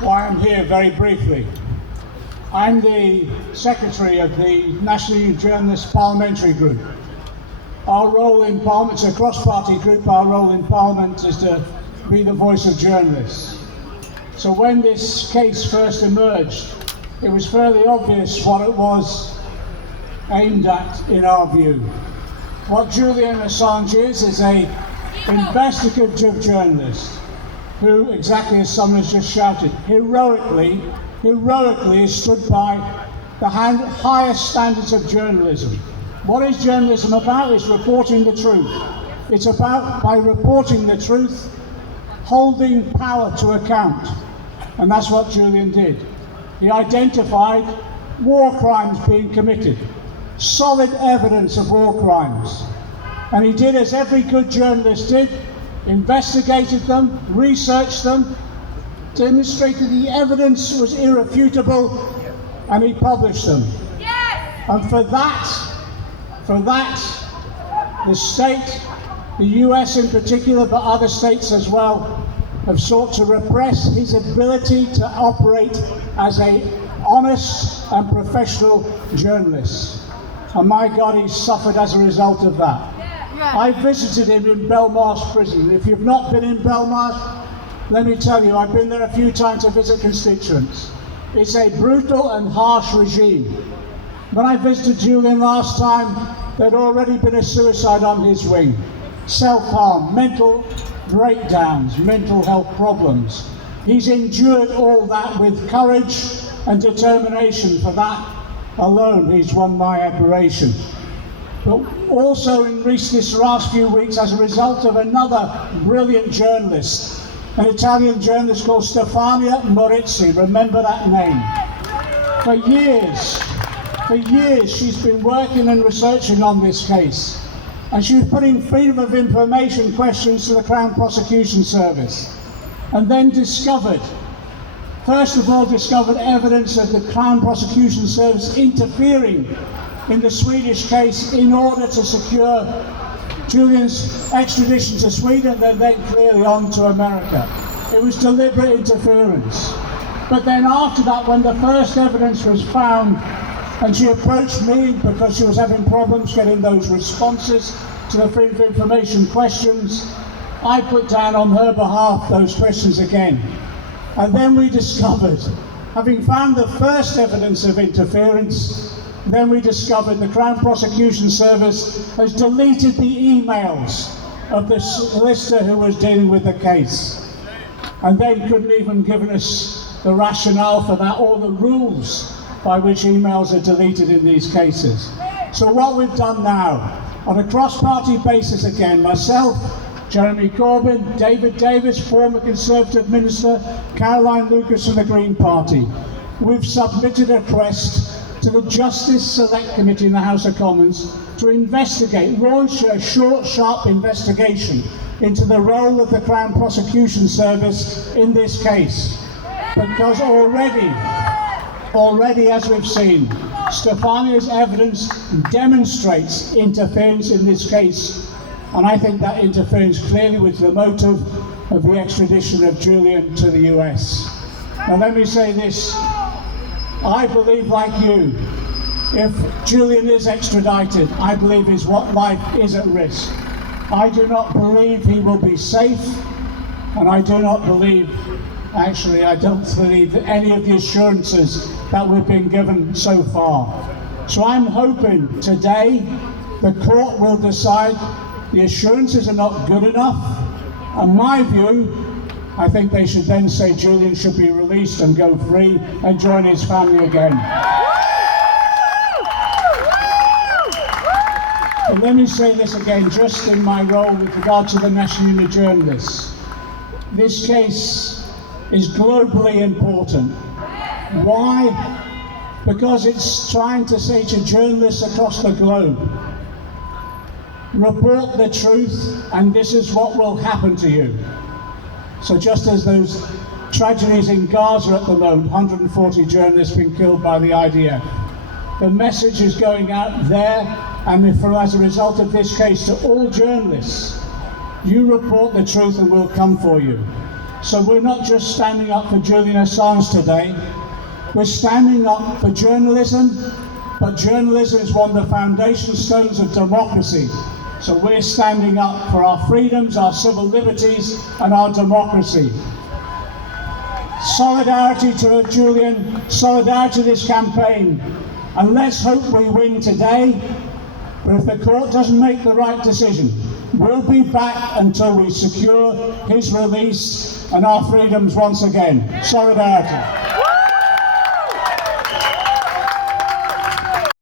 why I'm here very briefly. I'm the secretary of the National Union Journalists Parliamentary Group. Our role in Parliament, it's a cross-party group, our role in Parliament is to be the voice of journalists. So when this case first emerged, it was fairly obvious what it was aimed at in our view. What Julian Assange is an investigative journalist who, exactly as someone has just shouted, heroically stood by the highest standards of journalism. What is journalism about? It's reporting the truth. It's about, by reporting the truth, holding power to account. And that's what Julian did. He identified war crimes being committed, solid evidence of war crimes. And he did as every good journalist did, investigated them, researched them, demonstrated the evidence was irrefutable, and he published them. Yes! And for that, the state, the US in particular, but other states as well, have sought to repress his ability to operate as an honest and professional journalist. And my God, he's suffered as a result of that. Yeah. I visited him in Belmarsh prison. If you've not been in Belmarsh, let me tell you, I've been there a few times to visit constituents. It's a brutal and harsh regime. When I visited Julian last time, there'd already been a suicide on his wing. Self-harm, mental breakdowns, mental health problems. He's endured all that with courage and determination. For that alone, he's won my admiration. But also in this last few weeks, as a result of another brilliant journalist, an Italian journalist called Stefania Morizzi, remember that name. For years she's been working and researching on this case. And she was putting freedom of information questions to the Crown Prosecution Service. And then first of all discovered evidence of the Crown Prosecution Service interfering in the Swedish case in order to secure Julian's extradition to Sweden and then clearly on to America. It was deliberate interference. But then after that, when the first evidence was found, and she approached me because she was having problems getting those responses to the freedom of information questions, I put down on her behalf those questions again. And then we discovered, having found the first evidence of interference, then we discovered the Crown Prosecution Service has deleted the emails of the solicitor who was dealing with the case. And then couldn't even give us the rationale for that or the rules by which emails are deleted in these cases. So what we've done now, on a cross-party basis again, myself, Jeremy Corbyn, David Davis, former Conservative Minister, Caroline Lucas from the Green Party, we've submitted a request to the Justice Select Committee in the House of Commons to investigate, launch a short, sharp investigation into the role of the Crown Prosecution Service in this case. Because already as we've seen, Stefania's evidence demonstrates interference in this case, and I think that interference clearly with the motive of the extradition of Julian to the US. Now let me say this, I believe like you, if Julian is extradited, I believe his life is at risk. I do not believe he will be safe, and I do not believe, actually, I don't believe any of the assurances that we've been given so far. So I'm hoping today the court will decide the assurances are not good enough. In my view, I think they should then say Julian should be released and go free and join his family again. And let me say this again, just in my role with regard to the National Union of Journalists. This case is globally important. Why? Because it's trying to say to journalists across the globe, report the truth and this is what will happen to you. So just as those tragedies in Gaza at the moment, 140 journalists been killed by the IDF, the message is going out there, and as a result of this case, to all journalists, you report the truth and we'll come for you. So we're not just standing up for Julian Assange today, we're standing up for journalism, but journalism is one of the foundation stones of democracy. So we're standing up for our freedoms, our civil liberties, and our democracy. Solidarity to Julian, solidarity to this campaign, and let's hope we win today, but if the court doesn't make the right decision, we'll be back until we secure his release and our freedoms once again. Solidarity.